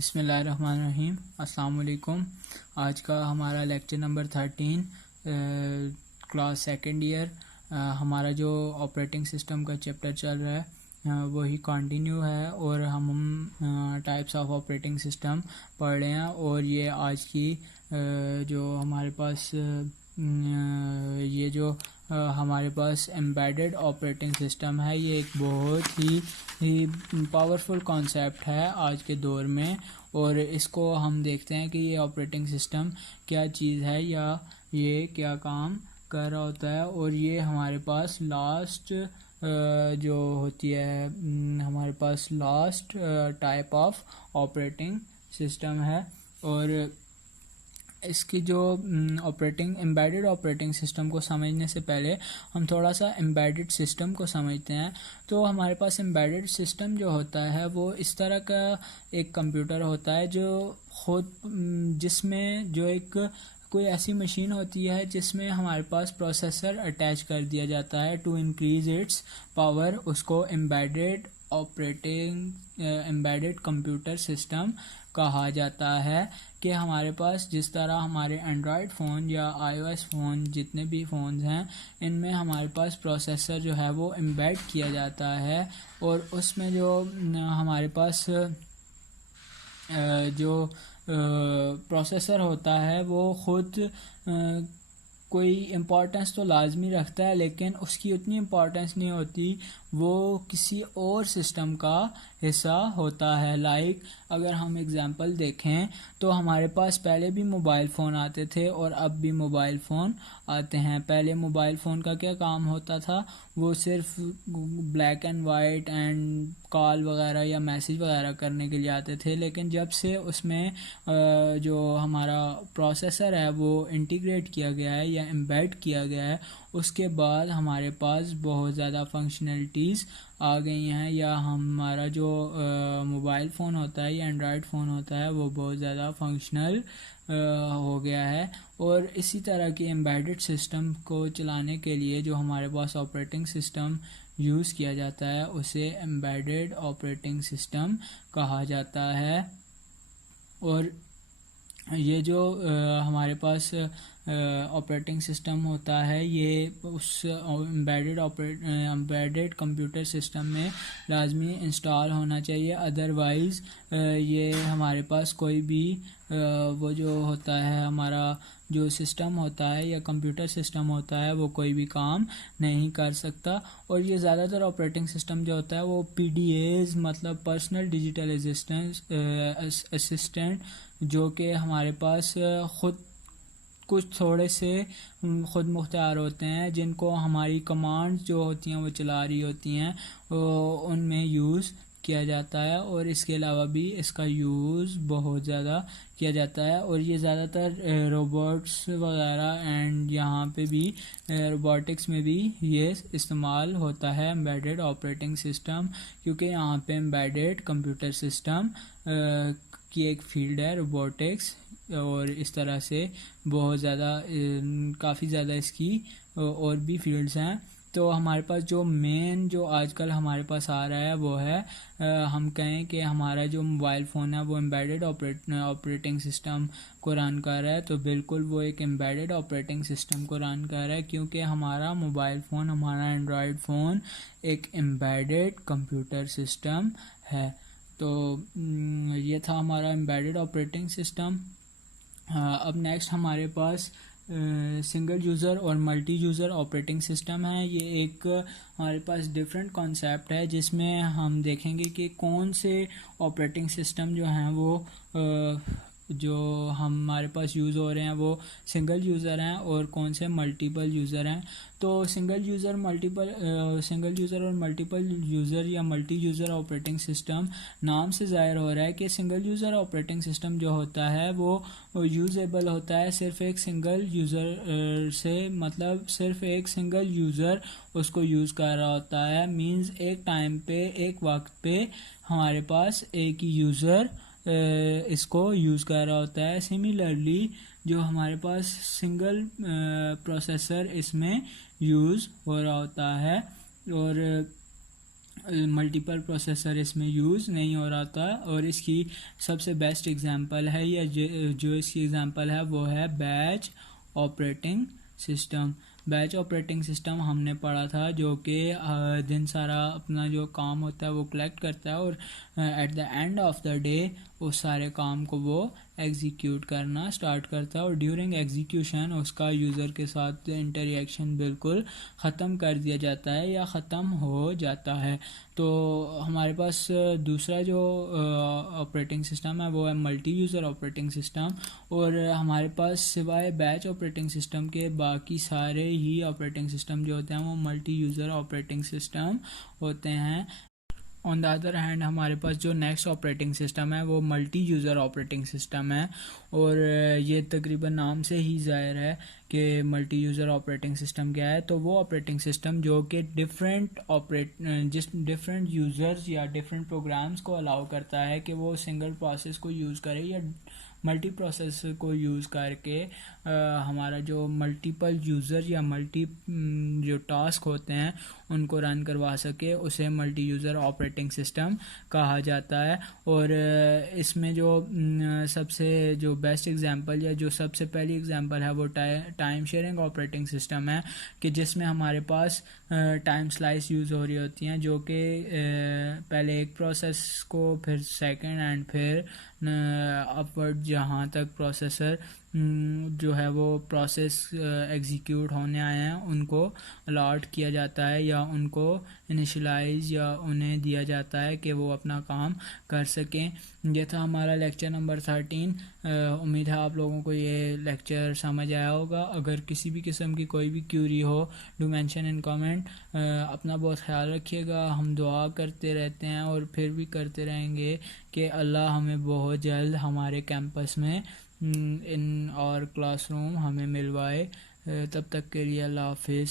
बिस्मिल्लाहिर्रहमानिर्रहीम। अस्सलाम वालेकुम। आज का हमारा lecture number 13 class second year. हमारा जो ऑपरेटिंग सिस्टम का चैप्टर चल रहा है वही कंटिन्यू है और हम टाइप्स ऑफ ऑपरेटिंग सिस्टम पढ़ रहे हैं। और ये आज की जो हमारे पास ये जो हमारे पास एम्बेडेड ऑपरेटिंग सिस्टम है, ये एक बहुत ही पावरफुल कॉन्सेप्ट है आज के दौर में। और इसको हम देखते हैं कि ये ऑपरेटिंग सिस्टम क्या चीज़ है या ये क्या काम कर रहा होता है। और ये हमारे पास लास्ट जो होती है हमारे पास last type of operating system है। और इसकी जो एम्बेडेड ऑपरेटिंग सिस्टम को समझने से पहले हम थोड़ा सा एम्बेडेड सिस्टम को समझते हैं। तो हमारे पास एम्बेडेड सिस्टम जो होता है वो इस तरह का एक कंप्यूटर होता है जो खुद जिसमें जो एक कोई ऐसी मशीन होती है जिसमें हमारे पास प्रोसेसर अटैच कर दिया जाता है टू इंक्रीज इट्स पावर। उसको एम्बेडेड कंप्यूटर सिस्टम कहा जाता है। कि हमारे पास जिस तरह हमारे एंड्रॉयड फ़ोन या iOS फ़ोन जितने भी फ़ोन्स हैं इनमें हमारे पास प्रोसेसर जो है वो एम्बेड किया जाता है। और उसमें जो हमारे पास जो प्रोसेसर होता है वो ख़ुद कोई इम्पोर्टेंस तो लाजमी रखता है, लेकिन उसकी उतनी इम्पोर्टेंस नहीं होती, वो किसी और सिस्टम का हिस्सा होता है। लाइक अगर हम एग्ज़ाम्पल देखें तो हमारे पास पहले भी मोबाइल फ़ोन आते थे और अब भी मोबाइल फ़ोन आते हैं। पहले मोबाइल फ़ोन का क्या काम होता था, वो सिर्फ black and white and call वगैरह या मैसेज वगैरह करने के लिए आते थे। लेकिन जब से उसमें जो हमारा प्रोसेसर है वो इंटीग्रेट किया गया है या एम्बेड किया गया है, उसके बाद हमारे पास बहुत ज़्यादा फंक्शनलिटीज़ आ गई हैं। या हमारा जो मोबाइल फ़ोन होता है या एंड्रॉयड फ़ोन होता है वो बहुत ज़्यादा फंक्शनल हो गया है। और इसी तरह की एम्बेडेड सिस्टम को चलाने के लिए जो हमारे पास ऑपरेटिंग सिस्टम यूज़ किया जाता है उसे एम्बेडेड ऑपरेटिंग सिस्टम कहा जाता है। और ये जो हमारे पास ऑपरेटिंग सिस्टम होता है ये उस एम्बेडेड कंप्यूटर सिस्टम में लाजमी इंस्टॉल होना चाहिए। अदरवाइज़ ये हमारे पास कोई भी वो जो होता है हमारा जो सिस्टम होता है या कंप्यूटर सिस्टम होता है वो कोई भी काम नहीं कर सकता। और ये ज़्यादातर ऑपरेटिंग सिस्टम जो होता है वो PDAs मतलब पर्सनल डिजिटल असिस्टेंट जो कि हमारे पास ख़ुद कुछ थोड़े से ख़ुद मुख्तार होते हैं, जिनको हमारी कमांड्स जो होती हैं वो चला रही होती हैं, उनमें यूज़ किया जाता है। और इसके अलावा भी इसका यूज़ बहुत ज़्यादा किया जाता है। और ये ज़्यादातर रोबोट्स वगैरह एंड यहाँ पे भी रोबोटिक्स में भी ये इस्तेमाल होता है एम्बेडेड ऑपरेटिंग सिस्टम, क्योंकि यहाँ पे एम्बेडेड कंप्यूटर सिस्टम की एक फील्ड है रोबोटिक्स। और इस तरह से बहुत ज़्यादा काफ़ी ज़्यादा इसकी और भी फील्ड्स हैं। तो हमारे पास जो मेन जो आजकल हमारे पास आ रहा है वो है हम कहें कि हमारा जो मोबाइल फ़ोन है वो एम्बेडेड ऑपरेटिंग सिस्टम को रन कर रहा है। तो बिल्कुल वो एक एम्बेडेड ऑपरेटिंग सिस्टम को रन कर रहा है, क्योंकि हमारा मोबाइल फ़ोन हमारा एंड्रॉयड फ़ोन एक एम्बेडेड कंप्यूटर सिस्टम है। तो ये था हमारा एम्बेडेड ऑपरेटिंग सिस्टम। अब नेक्स्ट हमारे पास सिंगल यूज़र और मल्टी यूज़र ऑपरेटिंग सिस्टम है। ये एक हमारे पास डिफरेंट कॉन्सेप्ट है जिसमें हम देखेंगे कि कौन से ऑपरेटिंग सिस्टम जो हैं वो जो हमारे पास यूज़ हो रहे हैं वो सिंगल यूज़र हैं और कौन से मल्टीपल यूज़र हैं। तो सिंगल यूज़र और मल्टीपल यूज़र या मल्टी यूज़र ऑपरेटिंग सिस्टम नाम से ज़ाहिर हो रहा है कि सिंगल यूज़र ऑपरेटिंग सिस्टम जो होता है वो यूज़ेबल होता है सिर्फ एक सिंगल यूज़र से, मतलब सिर्फ एक सिंगल यूज़र उसको यूज़ कर रहा होता है। मींस एक टाइम पे एक वक्त पे हमारे पास एक ही यूज़र इसको यूज़ कर रहा होता है। सिमिलरली जो हमारे पास सिंगल प्रोसेसर इसमें यूज़ हो रहा होता है। और मल्टीपल प्रोसेसर इसमें यूज़ नहीं हो रहा था। और इसकी सबसे बेस्ट एग्जांपल है, या जो इसकी एग्जांपल है वो है batch operating system. Batch operating system हमने पढ़ा था, जो कि दिन सारा अपना जो काम होता है वो कलेक्ट करता है और at the end of the day उस सारे काम को वो एग्जीक्यूट करना स्टार्ट करता है, और ड्यूरिंग एग्जीक्यूशन उसका यूज़र के साथ इंटरेक्शन बिल्कुल ख़त्म कर दिया जाता है या ख़त्म हो जाता है। तो हमारे पास दूसरा जो ऑपरेटिंग सिस्टम है वो है मल्टी यूज़र ऑपरेटिंग सिस्टम। और हमारे पास सिवाय बैच ऑपरेटिंग सिस्टम के बाकी सारे ही ऑपरेटिंग सिस्टम जो होते हैं वो मल्टी यूज़र ऑपरेटिंग सिस्टम होते हैं। ऑन द अदर हैंड हमारे पास जो नेक्स्ट ऑपरेटिंग सिस्टम है वो मल्टी यूज़र ऑपरेटिंग सिस्टम है। और ये तकरीबन नाम से ही ज़ाहिर है कि मल्टी यूज़र ऑपरेटिंग सिस्टम क्या है। तो वो ऑपरेटिंग सिस्टम जो कि डिफरेंट यूज़र्स या डिफरेंट प्रोग्राम्स को अलाउ करता है कि वो सिंगल प्रोसेस को यूज़ करे या मल्टी प्रोसेस को यूज़ करके हमारा जो मल्टीपल यूज़र या मल्टी जो टास्क होते हैं उनको रन करवा सके, उसे मल्टी यूज़र ऑपरेटिंग सिस्टम कहा जाता है। और इसमें जो सबसे जो बेस्ट एग्जांपल या जो सबसे पहली एग्जांपल है वो टाइम शेयरिंग ऑपरेटिंग सिस्टम है, कि जिसमें हमारे पास टाइम स्लाइस यूज़ हो रही होती हैं, जो कि पहले एक प्रोसेस को, फिर सेकंड एंड फिर अपवर्ड जहाँ तक प्रोसेसर जो है वो प्रोसेस एग्जीक्यूट होने आए हैं उनको अलॉट किया जाता है या उनको इनिशियलाइज या उन्हें दिया जाता है कि वो अपना काम कर सकें। ये था हमारा लेक्चर नंबर 13। उम्मीद है आप लोगों को ये लेक्चर समझ आया होगा। अगर किसी भी किस्म की कोई भी क्यूरी हो डू मेंशन इन कमेंट। अपना बहुत ख्याल रखिएगा। हम दुआ करते रहते हैं और फिर भी करते रहेंगे कि अल्लाह हमें बहुत जल्द हमारे कैंपस में इन और क्लासरूम हमें मिलवाए। तब तक के लिए अल्लाह हाफिज़।